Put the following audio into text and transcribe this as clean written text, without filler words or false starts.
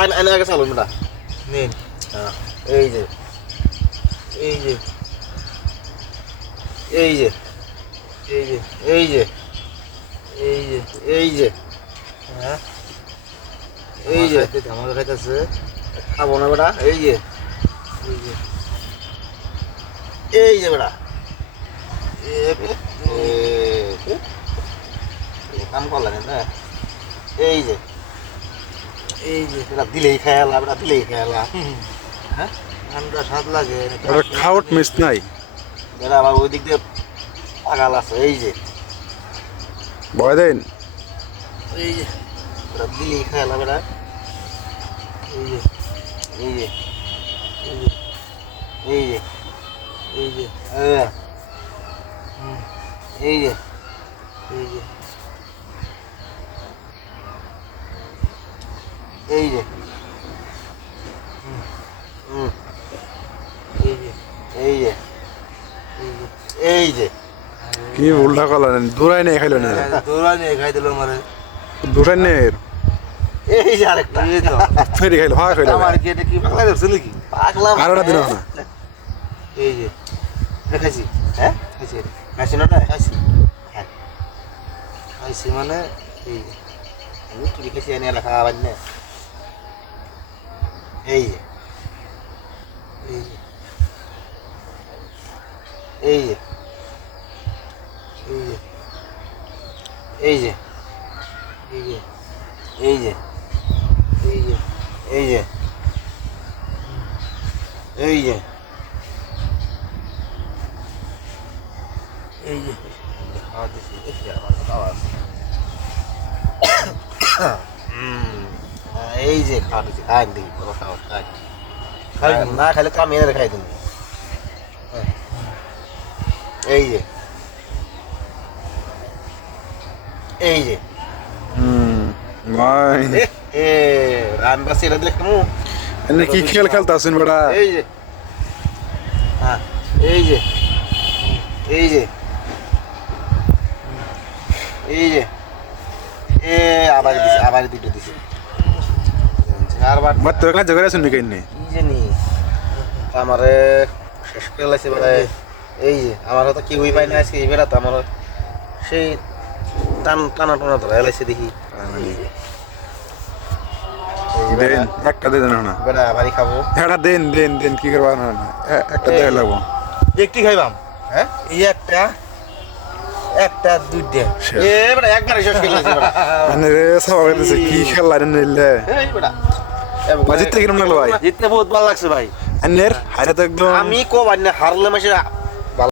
আইনা আগে চালুন বেটা নিন হ্যাঁ এই যে এই যে এই যে এই যে এই যে এই যে এই যে হ্যাঁ এই যে ধামাকা খাইতেছে খাবো না বেটা এই যে এই যে এই যে বেটা কাম করলেন না এই যে এই যে বেটা দিলেই খেয়ালা বেটা দিলেই খেয়ালা হ্যাঁ ঠান্ডা স্বাদ লাগে খাওয়াট মিস নাই বেটা আবার ওই দিক দিয়ে পাগাল আছে এই যে ভয় দেন এই যে বেটা দিলেই খেয়ালা বেটা এই যে এই যে এই যে এই যে এই যে হুম এই যে এই যে এই যে এই যে এই যে এই যে এই যে কি উল্টা করলেন দূরাই নেই খাইলেন দৌড়া নিয়ে খাই দিল আমারে দূরাই নেই এই যে আরেকটা এই তো ফেরি খাইলো ভাগ খাইলো আমার কি এটা কি পাগলা ধরছে নাকি পাগলা আরোটা দিন না এই যে খাইছি হ্যাঁ খাইছি খাইছি না খাইছি হ্যাঁ খাইছি মানে এই যে আমি চুরি খাইছি এনে লেখা আবার না এই যে এই যে এই যে এই যে এই যে এই যে এই যে এই যে এই যে এই যে এই যে খাওয়া দিছি দেখি আমার খাওয়া আছে এই যে খাওয়া দিছি খাই দেখি বড় খাওয়া খাই খাই না খাইলে কাম এনে খাই দিন এই যে এই যে ভাই এ রান বাসি এটা দিলে কেমন এনে কি খেল খেলতে আছেন বেটা এই যে হ্যাঁ এই যে এই যে এই যে এ আবার দুটো দিছে আরবার বাদ তো কাজ করে আছেন নাকি এনে কি জানি আমারে শেষ করে লাইছে বলে এই যে আমার তো কি হই পাই না আজকে এবারে তো আমার সেই টানা ধরে লাইছে দেখি দেন একটা দেন না বেটা বাড়ি খাবো একটা দেন দেন দেন কি করবা না একটা দেয় লাগবো একটি খাইবাম হ্যাঁ এই একটা একটা দুইটা এ বেটা একবারে শেষ করে লাইছে বেটা মানে রে সবাই কইতেছে কি খেলা রে নিলে এই বেটা বাজিতে কিরম লাগলো ভাই জিততে বহুত ভালো লাগছে ভাই আন্নের হারে তো একদম আমি কো বান্না হারলে মাসে